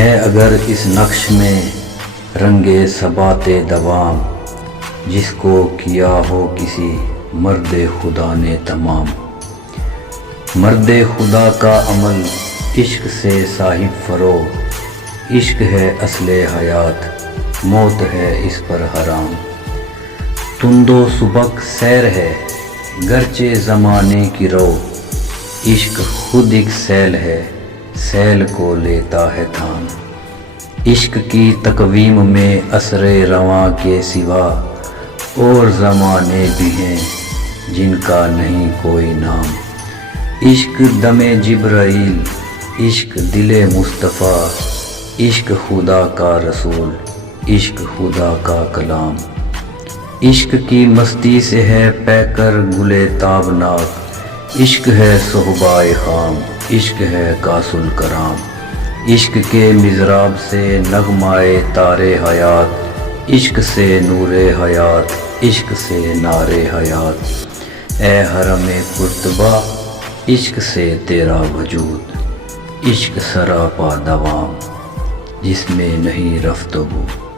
ہے اگر اس نقش میں رنگ ثبات دوام، جس کو کیا ہو کسی مرد خدا نے تمام۔ مرد خدا کا عمل عشق سے صاحب فروغ، عشق ہے اصل حیات، موت ہے اس پر حرام۔ تند و سبک سیر ہے گرچہ زمانے کی رو، عشق خود ایک سیل ہے سیل کو لیتا ہے تھام۔ عشق کی تقویم میں اثر رواں کے سوا اور زمانے بھی ہیں جن کا نہیں کوئی نام۔ عشق دم جبرائیل، عشق دل مصطفیٰ، عشق خدا کا رسول، عشق خدا کا کلام۔ عشق کی مستی سے ہے پیکر گلے تابناک، عشق ہے صہبائے خام، عشق ہے کاس الکرام۔ عشق کے مضراب سے نغمائے تار حیات، عشق سے نور حیات، عشق سے نار حیات۔ اے حرم قرطبہ، عشق سے تیرا وجود، عشق سراپا دوام، جس میں نہیں رفت و بو۔